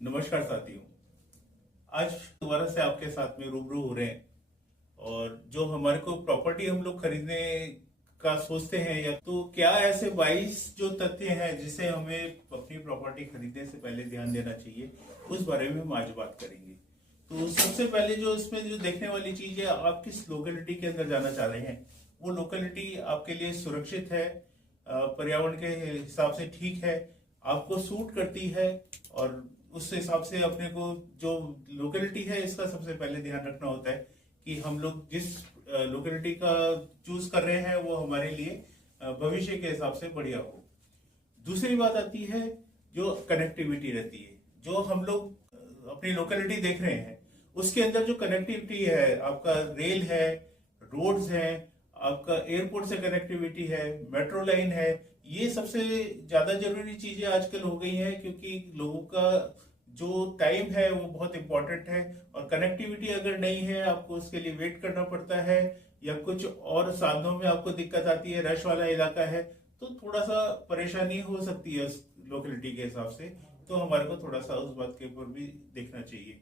नमस्कार साथियों। आज दोबारा से आपके साथ में रूबरू हो रहे हैं। और जो हमारे को प्रॉपर्टी हम लोग खरीदने का सोचते हैं, या तो क्या ऐसे 22 जो तथ्य हैं जिसे हमें अपनी प्रॉपर्टी खरीदने से पहले ध्यान देना चाहिए, उस बारे में हम आज बात करेंगे। तो सबसे पहले जो इसमें जो देखने वाली चीज है, आप किस लोकेलिटी के अंदर जाना चाह रहे हैं, वो लोकेलिटी आपके लिए सुरक्षित है, पर्यावरण के हिसाब से ठीक है, आपको सूट करती है। और उस हिसाब से अपने को जो लोकेलिटी है, इसका सबसे पहले ध्यान रखना होता है कि हम लोग जिस लोकेलिटी का चूज कर रहे हैं वो हमारे लिए भविष्य के हिसाब से बढ़िया हो। दूसरी बात आती है जो कनेक्टिविटी रहती है। जो हम लोग अपनी लोकेलिटी देख रहे हैं, उसके अंदर जो कनेक्टिविटी है, आपका रेल है, रोड्स हैं, आपका एयरपोर्ट से कनेक्टिविटी है, मेट्रो लाइन है, ये सबसे ज्यादा जरूरी चीजें आजकल हो गई हैं, क्योंकि लोगों का जो टाइम है वो बहुत इंपॉर्टेंट है। और कनेक्टिविटी अगर नहीं है, आपको उसके लिए वेट करना पड़ता है, या कुछ और साधनों में आपको दिक्कत आती है, रश वाला इलाका है, तो थोड़ा सा परेशानी हो सकती है उस लोकेलिटी के हिसाब से। तो हमारे को थोड़ा सा उस बात के ऊपर भी देखना चाहिए।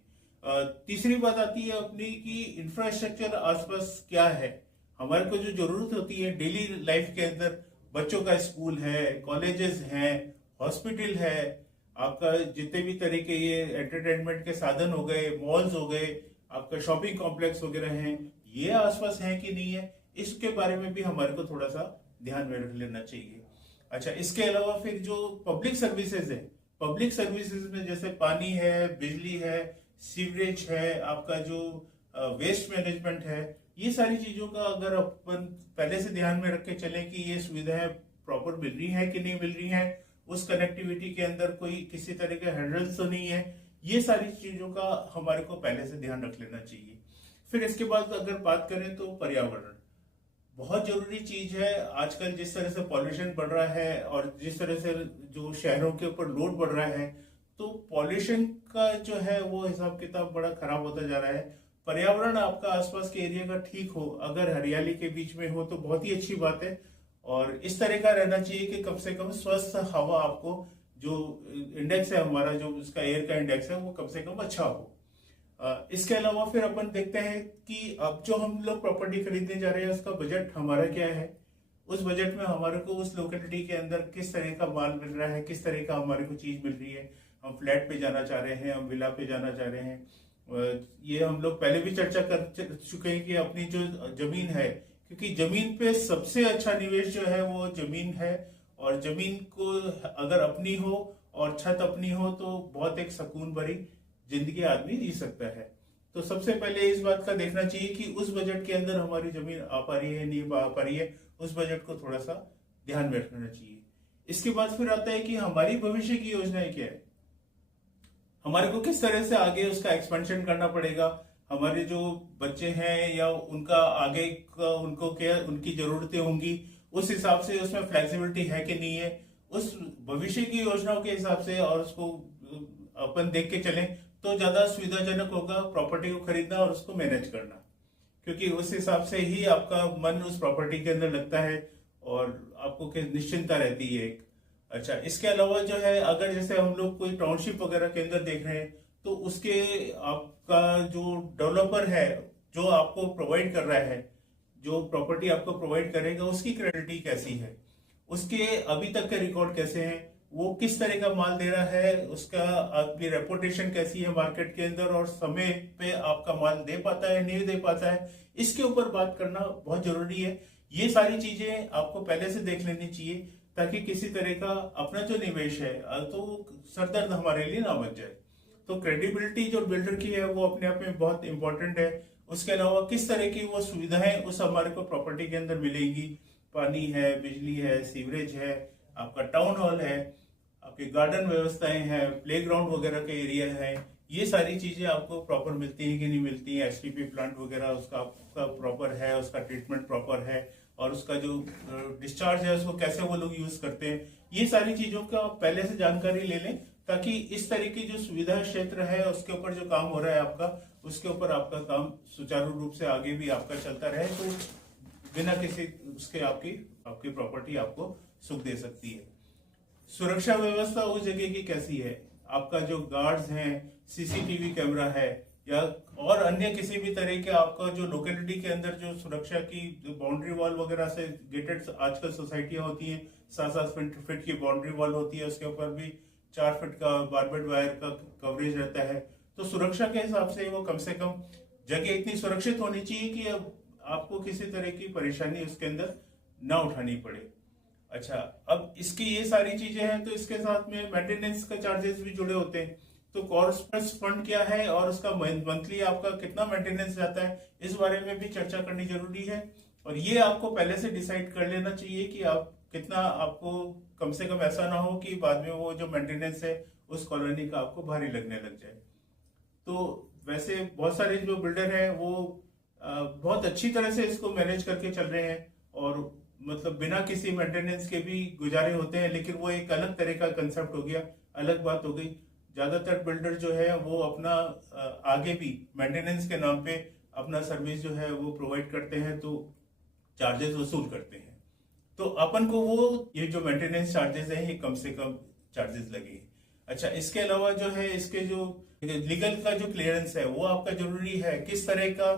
तीसरी बात आती है अपनी कि इंफ्रास्ट्रक्चर आसपास क्या है। हमारे को जो जरूरत होती है डेली लाइफ के अंदर, बच्चों का स्कूल है, कॉलेजेस हैं, हॉस्पिटल है, आपका जितने भी तरीके ये एंटरटेनमेंट के साधन हो गए, मॉल्स हो गए, आपका शॉपिंग कॉम्प्लेक्स वगैरह हैं, ये आसपास है कि नहीं है, इसके बारे में भी हमारे को थोड़ा सा ध्यान में रख लेना चाहिए। अच्छा, इसके अलावा फिर जो पब्लिक सर्विसेज है, पब्लिक सर्विसेज में जैसे पानी है, बिजली है, सीवरेज है, आपका जो वेस्ट मैनेजमेंट है, ये सारी चीजों का अगर अपन पहले से ध्यान में रख के चलें कि ये सुविधाएं प्रॉपर मिल रही हैं कि नहीं मिल रही हैं, उस कनेक्टिविटी के अंदर कोई किसी तरह के हैंडल्स तो नहीं है, ये सारी चीजों का हमारे को पहले से ध्यान रख लेना चाहिए। फिर इसके बाद अगर बात करें तो पर्यावरण बहुत जरूरी चीज है। आजकल जिस तरह से पॉल्यूशन बढ़ रहा है और जिस तरह से जो शहरों के ऊपर लोड बढ़ रहा है, तो पॉल्यूशन का जो है वो हिसाब किताब बड़ा खराब होता जा रहा है। पर्यावरण आपका आसपास के एरिया का ठीक हो, अगर हरियाली के बीच में हो तो बहुत ही अच्छी बात है। और इस तरह का रहना चाहिए कि कम से कम स्वस्थ हवा, आपको जो इंडेक्स है हमारा, जो उसका एयर का इंडेक्स है, वो कम से कम अच्छा हो। इसके अलावा फिर अपन देखते हैं कि अब जो हम लोग प्रॉपर्टी खरीदने जा रहे हैं, उसका बजट हमारा क्या है। उस बजट में हमारे को उस लोकेलिटी के अंदर किस तरह का माल मिल रहा है, किस तरह का हमारे को चीज मिल रही है। हम फ्लैट पे जाना चाह रहे हैं, हम विला पे जाना चाह रहे हैं। ये हम लोग पहले भी चर्चा कर चुके हैं कि अपनी जो जमीन है, क्योंकि जमीन पे सबसे अच्छा निवेश जो है वो जमीन है। और जमीन को अगर अपनी हो और छत अपनी हो, तो बहुत एक सुकून भरी जिंदगी आदमी जी सकता है। तो सबसे पहले इस बात का देखना चाहिए कि उस बजट के अंदर हमारी जमीन आ पा रही है, नहीं आ पा रही है, उस बजट को थोड़ा सा ध्यान में रखना चाहिए। इसके बाद फिर आता है कि हमारी भविष्य की योजनाएं क्या है, हमारे को किस तरह से आगे उसका एक्सपेंशन करना पड़ेगा। हमारे जो बच्चे हैं या उनका आगे का उनको क्या उनकी जरूरतें होंगी, उस हिसाब से उसमें फ्लेक्सिबिलिटी है कि नहीं है, उस भविष्य की योजनाओं के हिसाब से और उसको अपन देख के चलें तो ज्यादा सुविधाजनक होगा प्रॉपर्टी को खरीदना और उसको मैनेज करना। क्योंकि उस हिसाब से ही आपका मन उस प्रॉपर्टी के अंदर लगता है और आपको निश्चिंतता रहती है एक। अच्छा, इसके अलावा जो है, अगर जैसे हम लोग कोई टाउनशिप वगैरह के अंदर देख रहे हैं, तो उसके आपका जो डेवलपर है, जो आपको प्रोवाइड कर रहा है, जो प्रॉपर्टी आपको प्रोवाइड करेगा, उसकी क्रेडिबिलिटी कैसी है, उसके अभी तक के रिकॉर्ड कैसे हैं, वो किस तरह का माल दे रहा है, उसका आपकी रेपुटेशन कैसी है मार्केट के अंदर, और समय पे आपका माल दे पाता है नहीं दे पाता है, इसके ऊपर बात करना बहुत जरूरी है। ये सारी चीजें आपको पहले से देख लेनी चाहिए, ताकि किसी तरह का अपना जो निवेश है तो सरदर्द हमारे लिए ना बन जाए। तो क्रेडिबिलिटी जो बिल्डर की है वो अपने आप में बहुत इंपॉर्टेंट है। उसके अलावा किस तरह की वो सुविधाएं उस हमारे को प्रॉपर्टी के अंदर मिलेंगी, पानी है, बिजली है, सीवरेज है, आपका टाउन हॉल है, आपकी गार्डन व्यवस्थाएं हैं, प्लेग्राउंड वगैरह के एरिया है, ये सारी चीजें आपको प्रॉपर मिलती हैं कि नहीं मिलती हैं। एसटीपी प्लांट वगैरह उसका आपका प्रॉपर है, उसका ट्रीटमेंट प्रॉपर है, और उसका जो डिस्चार्ज है उसको कैसे वो लोग यूज करते हैं, ये सारी चीजों का पहले से जानकारी ले लें, ताकि इस तरह की जो सुविधा क्षेत्र है उसके ऊपर जो काम हो रहा है आपका, उसके ऊपर आपका काम सुचारू रूप से आगे भी आपका चलता रहे, तो बिना किसी उसके आपकी प्रॉपर्टी आपको सुख दे सकती है। सुरक्षा व्यवस्था उस जगह की कैसी है, आपका जो गार्ड्स हैं, सीसीटीवी कैमरा है, या और अन्य किसी भी तरह के आपका जो लोकेलिटी के अंदर जो सुरक्षा की बाउंड्री वॉल वगैरह से गेटेड आजकल सोसाइटियां होती हैं, 7-7 फीट की बाउंड्री वॉल होती है, उसके ऊपर भी 4 फीट का बारबेड वायर का कवरेज रहता है। तो सुरक्षा के हिसाब से वो कम से कम जगह इतनी सुरक्षित होनी चाहिए कि अब आपको किसी तरह की परेशानी उसके अंदर ना उठानी पड़े। अच्छा, अब इसकी ये सारी चीजें हैं, तो इसके साथ में मेंटेनेंस का चार्जेस भी जुड़े होते हैं। तो कॉर्पस फंड क्या है और उसका मंथली आपका कितना मेंटेनेंस जाता है, इस बारे में भी चर्चा करनी जरूरी है। और ये आपको पहले से डिसाइड कर लेना चाहिए कि आप कितना, आपको कम से कम ऐसा ना हो कि बाद में वो जो मेंटेनेंस है उस कॉलोनी का आपको भारी लगने लग जाए। तो वैसे बहुत सारे जो बिल्डर हैं वो बहुत अच्छी तरह से इसको मैनेज करके चल रहे हैं, और मतलब बिना किसी मेंटेनेंस के भी गुजारे होते हैं। लेकिन वो एक अलग तरह का कंसेप्ट हो गया, अलग बात हो गई। ज्यादातर बिल्डर जो है वो अपना आगे भी मेंटेनेंस के नाम पे अपना सर्विस जो है वो प्रोवाइड करते हैं, तो चार्जेस वसूल करते हैं। तो अपन को वो ये जो मेंटेनेंस चार्जेस है ये कम से कम चार्जेस लगे। अच्छा, इसके अलावा जो है इसके जो लीगल का जो क्लियरेंस है वो आपका जरूरी है। किस तरह का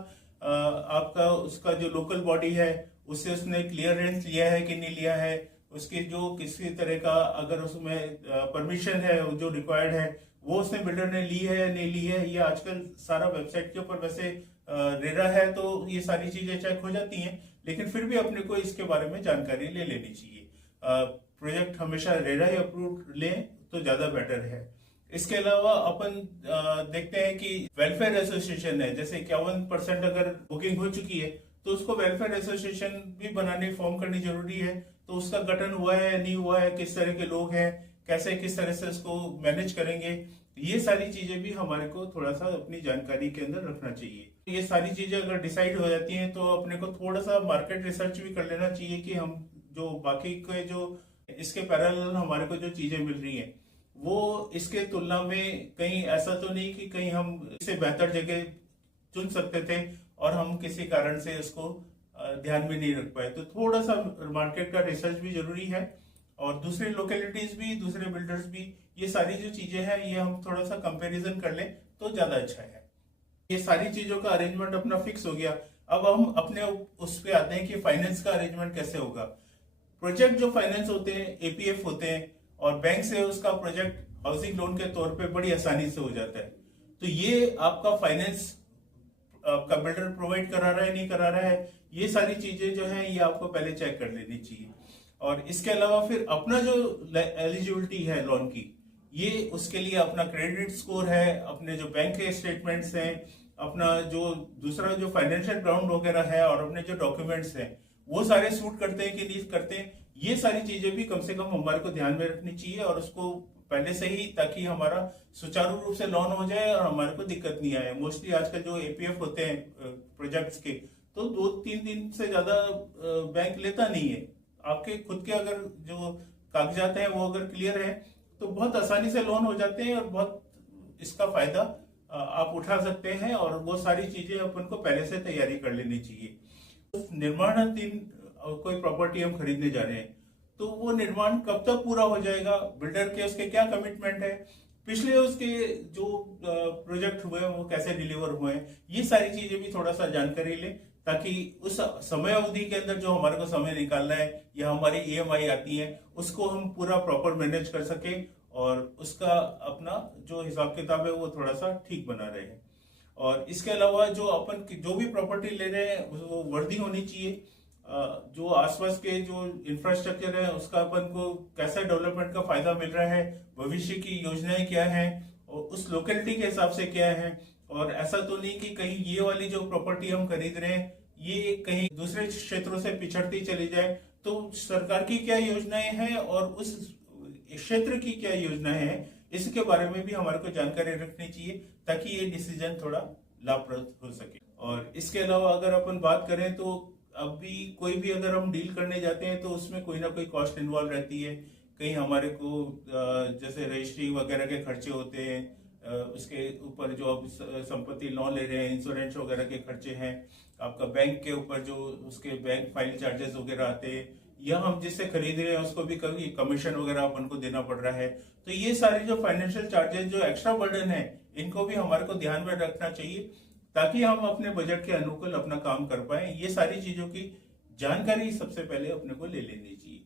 आपका उसका जो लोकल बॉडी है उससे उसने क्लियरेंस लिया है कि नहीं लिया है, उसके जो किसी तरह का अगर उसमें परमिशन है जो रिक्वायर्ड है वो उसने बिल्डर ने ली है या नहीं ली है। ये आजकल सारा वेबसाइट के ऊपर वैसे रेरा है तो ये सारी चीजें चेक हो जाती हैं, लेकिन फिर भी अपने को इसके बारे में जानकारी ले लेनी चाहिए। प्रोजेक्ट हमेशा रेरा ही अप्रूव लें तो ज्यादा बेटर है। इसके अलावा अपन देखते हैं कि वेलफेयर एसोसिएशन है, जैसे 51% अगर बुकिंग हो चुकी है तो उसको वेलफेयर एसोसिएशन भी बनाने फॉर्म करनी जरूरी है। तो उसका गठन हुआ है या नहीं हुआ है, किस तरह के लोग हैं, कैसे किस तरह से उसको मैनेज करेंगे, ये सारी चीजें भी हमारे को थोड़ा सा अपनी जानकारी के अंदर रखना चाहिए। ये सारी चीजें अगर डिसाइड हो जाती हैं तो अपने को थोड़ा सा मार्केट रिसर्च भी कर लेना चाहिए कि हम जो बाकी के जो इसके पैरेलल हमारे को जो चीजें मिल रही हैं वो इसके तुलना में कहीं ऐसा तो नहीं कि कहीं हम इससे बेहतर जगह चुन सकते थे और हम किसी कारण से इसको ध्यान में नहीं रख पाए। तो थोड़ा सा मार्केट का रिसर्च भी जरूरी है, और दूसरी लोकेलिटीज भी, दूसरे बिल्डर्स भी, ये सारी जो चीजें हैं ये हम थोड़ा सा कंपैरिजन कर लें तो ज्यादा अच्छा है। ये सारी चीजों का अरेंजमेंट अपना फिक्स हो गया। अब हम अपने उस पे आते हैं कि फाइनेंस का अरेंजमेंट कैसे होगा। प्रोजेक्ट जो फाइनेंस होते हैं एपीएफ होते हैं, और बैंक से उसका प्रोजेक्ट हाउसिंग लोन के तौर पे बड़ी आसानी से हो जाता है। तो ये आपका फाइनेंस आपका बिल्डर प्रोवाइड करा रहा है नहीं करा रहा है, ये सारी चीजें जो है ये आपको पहले चेक कर लेनी चाहिए। और इसके अलावा फिर अपना जो एलिजिबिलिटी है लोन की, ये उसके लिए अपना क्रेडिट स्कोर है, अपने जो बैंक के स्टेटमेंट्स हैं, अपना जो दूसरा जो फाइनेंशियल ग्राउंड वगैरह है, और अपने जो डॉक्यूमेंट्स हैं वो सारे सूट करते हैं कि नहीं करते हैं, ये सारी चीजें भी कम से कम हमारे को ध्यान में रखनी चाहिए, और उसको पहले से ही, ताकि हमारा सुचारू रूप से लोन हो जाए और हमारे को दिक्कत नहीं आए। मोस्टली आजकल जो एपीएफ होते हैं प्रोजेक्ट्स के, तो 2-3 दिन से ज्यादा बैंक लेता नहीं है। आपके खुद के अगर जो कागजात हैं वो अगर क्लियर है तो बहुत आसानी से लोन हो जाते हैं, और बहुत इसका फायदा आप उठा सकते हैं। और वो सारी चीजें अपन को पहले से तैयारी कर लेनी चाहिए। निर्माणाधीन कोई प्रॉपर्टी हम खरीदने जा रहे हैं तो वो निर्माण कब तक पूरा हो जाएगा, बिल्डर के उसके क्या कमिटमेंट है, पिछले उसके जो प्रोजेक्ट हुए हैं वो कैसे डिलीवर हुए हैं, ये सारी चीजें भी थोड़ा सा जानकारी लें, ताकि उस समय अवधि के अंदर जो हमारे को समय निकालना है या हमारी ईएमआई आती है उसको हम पूरा प्रॉपर मैनेज कर सके, और उसका अपना जो हिसाब किताब है वो थोड़ा सा ठीक बना रहे। और इसके अलावा जो अपन जो भी प्रॉपर्टी ले रहे हैं वो वर्दी होनी चाहिए। जो आसपास के जो इंफ्रास्ट्रक्चर है उसका अपन को कैसा डेवलपमेंट का फायदा मिल रहा है, भविष्य की योजनाएं क्या हैं, और उस लोकेलिटी के हिसाब से क्या है। और ऐसा तो नहीं कि कहीं ये वाली जो प्रॉपर्टी हम खरीद रहे हैं ये कहीं दूसरे क्षेत्रों से पिछड़ती चली जाए। तो सरकार की क्या योजनाएं हैं और उस क्षेत्र की क्या योजनाएं हैं, इसके बारे में भी हमारे को जानकारी रखनी चाहिए, ताकि ये डिसीजन थोड़ा लाभप्रद हो सके। और इसके अलावा अगर अपन बात करें तो अभी कोई भी अगर हम डील करने जाते हैं तो उसमें कोई ना कोई कॉस्ट इन्वॉल्व रहती है। कहीं हमारे को जैसे रजिस्ट्री वगैरह के खर्चे होते हैं, उसके ऊपर जो आप संपत्ति लोन ले रहे हैं, इंश्योरेंस वगैरह के खर्चे हैं, आपका बैंक के ऊपर जो उसके बैंक फाइल चार्जेस वगैरह आते हैं, या हम जिससे खरीद रहे हैं उसको भी कभी कमीशन वगैरह अपन को देना पड़ रहा है। तो ये सारे जो फाइनेंशियल चार्जेस जो एक्स्ट्रा बर्डन है, इनको भी हमारे को ध्यान में रखना चाहिए ताकि हम अपने बजट के अनुकूल अपना काम कर पाए। ये सारी चीजों की जानकारी सबसे पहले अपने को ले लेनी चाहिए।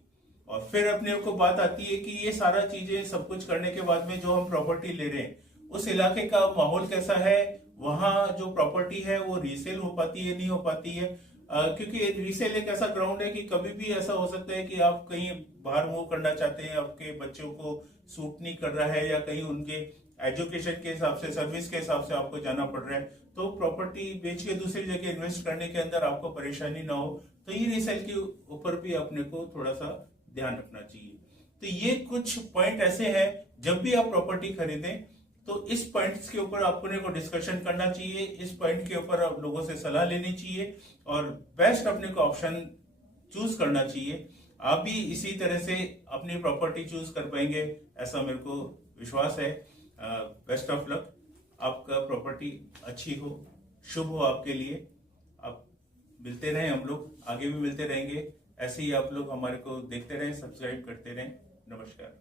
और फिर अपने को बात आती है कि ये सारा चीजें सब कुछ करने के बाद में जो हम प्रॉपर्टी ले रहे हैं उस इलाके का माहौल कैसा है, वहां जो प्रॉपर्टी है वो रीसेल हो पाती है नहीं हो पाती है। क्योंकि रीसेल एक ऐसा ग्राउंड है कि कभी भी ऐसा हो सकता है कि आप कहीं बाहर मूव करना चाहते हैं, आपके बच्चों को सूट नहीं कर रहा है या कहीं उनके एजुकेशन के हिसाब से, सर्विस के हिसाब से आपको जाना पड़ रहा है, तो प्रॉपर्टी बेच के दूसरी जगह इन्वेस्ट करने के अंदर आपको परेशानी ना हो, तो ये रीसेल के ऊपर भी अपने को थोड़ा सा ध्यान रखना चाहिए। तो ये कुछ पॉइंट ऐसे हैं, जब भी आप प्रॉपर्टी खरीदें तो इस पॉइंट्स के ऊपर अपने को डिस्कशन करना चाहिए, इस पॉइंट के ऊपर आप लोगों से सलाह लेनी चाहिए और बेस्ट अपने को ऑप्शन चूज करना चाहिए। आप भी इसी तरह से अपनी प्रॉपर्टी चूज कर पाएंगे ऐसा मेरे को विश्वास है। बेस्ट ऑफ लक, आपका प्रॉपर्टी अच्छी हो, शुभ हो आपके लिए। आप मिलते रहें, हम लोग आगे भी मिलते रहेंगे, ऐसे ही आप लोग हमारे को देखते रहें, सब्सक्राइब करते रहें। नमस्कार।